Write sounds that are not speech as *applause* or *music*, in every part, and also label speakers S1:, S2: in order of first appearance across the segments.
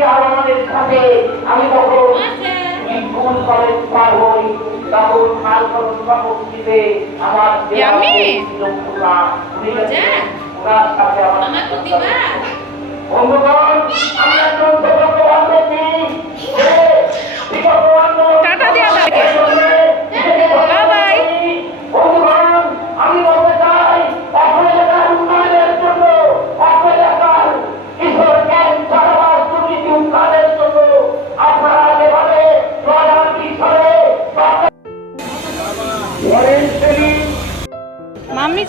S1: আর আমাদের সাথে। আমি তখন স্কুল কলেজ পার হই তখন খরচ বাবদ আমার? ওনার সাথে আমার বন্ধুগণ আমি
S2: মাম্মি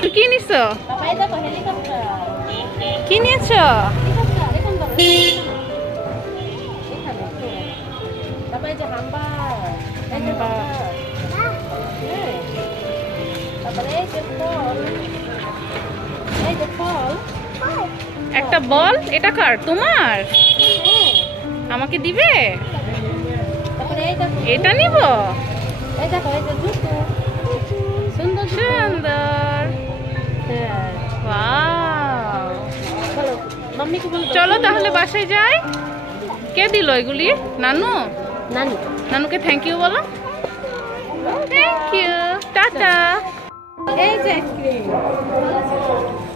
S2: তুই কি নিছ? কি নিয়েছ? একটা বল, এটা কার? তোমার? আমাকে দিবে? এটা নিব?
S3: এই দেখো এই যে জুতো। সুন্দর
S2: সুন্দর।
S3: হ্যাঁ চলো
S2: তাহলে বাসায় যাই। কে দিল এগুলি? নানু?
S3: নানু।
S2: নানুকে থ্যাংক ইউ বলো। Thank you tata.
S3: এই যে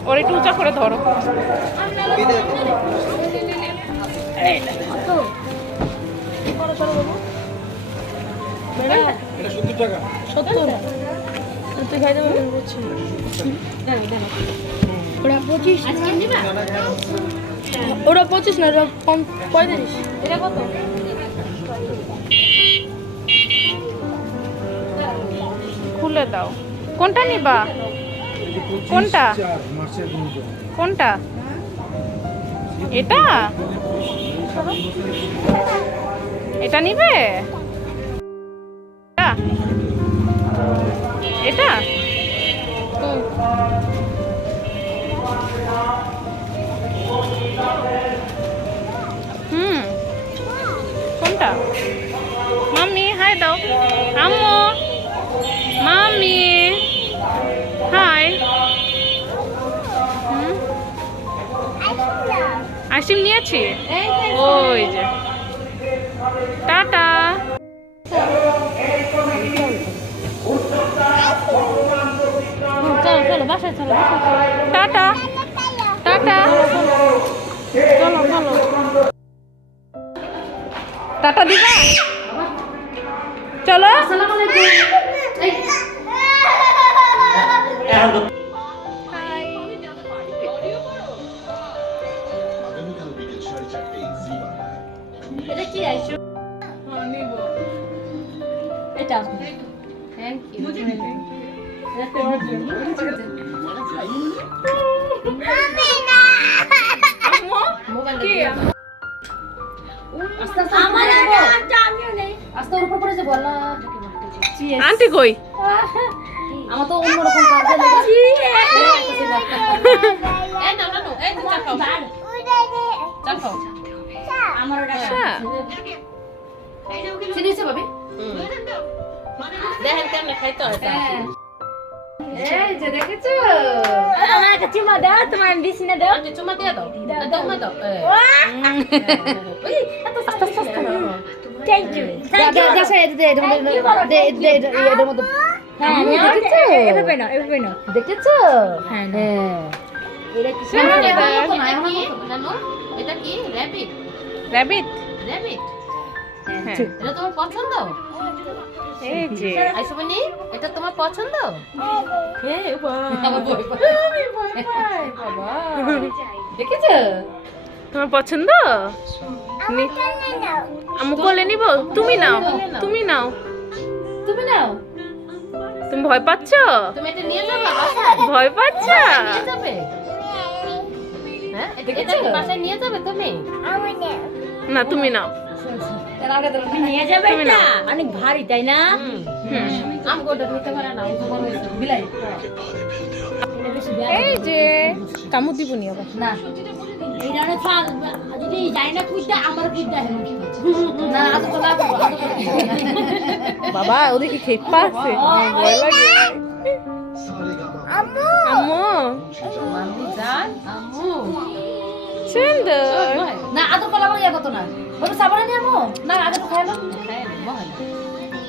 S2: ওর একটু উঁচা করে ধরো।
S3: বেড়া। সত্তর তুই খাইতে পারবেন বলছি ওরা পঁচিশ ওরা পঁচিশ না ওরা এটা কত?
S2: খুলে দাও। কোনটা নিবা? কোনটা? কোনটা? এটা? এটা নিবে? এটা? হুম। কোনটা? মাম্মি হাই দাও। আম্মু। মাম্মি। হাই। আইসক্রিম নিয়েছি? ওই যে। টাটা।
S3: চলো বাসায় চলো
S2: টাটা। টাটা।
S3: চলো চলো।
S2: টাটা দিবা? চলো।
S3: এটা কি আইছো? এটা। থ্যাংক ইউ
S2: আন্টি কই?
S3: আমার তো অন্যরকম কাজ লেগে এই না না না এই তো চাকাও চাকাও আমার ওটা
S2: আচ্ছা।
S3: ভাবি দেখেন কেমন খাইতে হয়
S2: এই যে দেখেছ?
S3: আমার চুমা দাও তোমার বিছনা দাও। চুমা দিয়ে দাও। দাও মা দাও। ওই এত আস্তে আস্তে থ্যাংক ইউ থ্যাংক ইউ
S4: দেশে দে এর দে দে এর মধ্যে
S3: হ্যাঁ
S4: দেখেছ?
S3: এভাবে না এভাবে না।
S4: দেখেছ?
S3: হ্যাঁ
S4: হ্যাঁ।
S3: এটা কি
S2: হ্যাঁ,
S3: এটা কি? জানো এটা কি? র‍্যাবিট।
S2: র্যাবিট?
S3: র‍্যাবিট।
S2: হ্যাঁ
S3: এটা তোমার পছন্দ?
S2: এই যে।
S3: আইসুমনি এটা তোমার পছন্দ? হ্যাঁ বাবা।
S4: দেখেছ?
S2: তোমার পছন্দ? নি- আম্মু কোলে নিব? তুমি নাও। তুমি নাও।
S4: তুমি নাও।
S2: তুমি ভয় পাচ্ছ?
S3: তুমি এটা নিয়ে যাবে?
S2: ভয় পাচ্ছ?
S3: নিয়ে যাবে। হ্যাঁ এটা এটা কি বাসায় নিয়ে যাবে তুমি?
S2: না তুমি নাও।
S3: নিয়ে যাবে
S2: তুমি
S3: অনেক ভারী তাই না?
S2: এই যে কামু দিবনি আবার।
S4: না।
S2: বাবা ওদিকে খেপা আছে? ভয় লাগে। আম্মু।
S3: আম্মু।
S2: সুন্দর
S4: না আদর করলে আমার ইয়ে করতো না। বলো সাবানে নিয়ে আমো না আগে তো খাইলাম।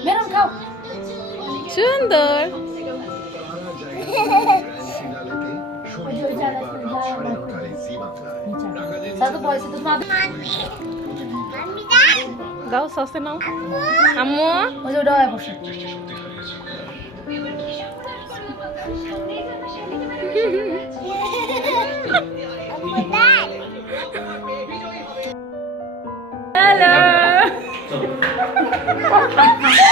S4: মেরুন খাও।
S2: সুন্দর। দাও সসে নাও। আম্মু।
S4: ওই যে ওটা বসে। *laughs* *laughs*
S2: হ্যালো টাটা *laughs* *laughs*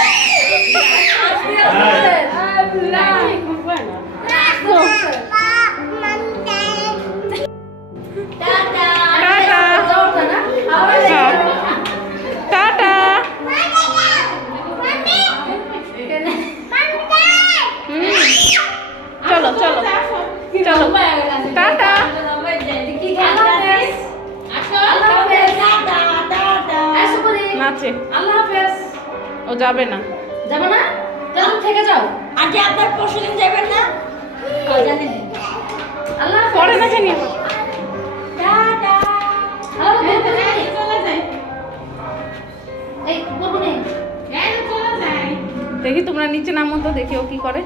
S2: নাচে
S4: আল্লাহ হাফেজ।
S2: ও যাবে না।
S4: যাব না? যখন থেকে যাও।
S3: আজকে আপনার পরশু দিন যাবেন না? জানি।
S4: আল্লাহ
S2: পরে
S4: বলব নেই
S3: চলে যাই।
S2: দেখি তোমরা নিচে নামো তো দেখি ও কি করে।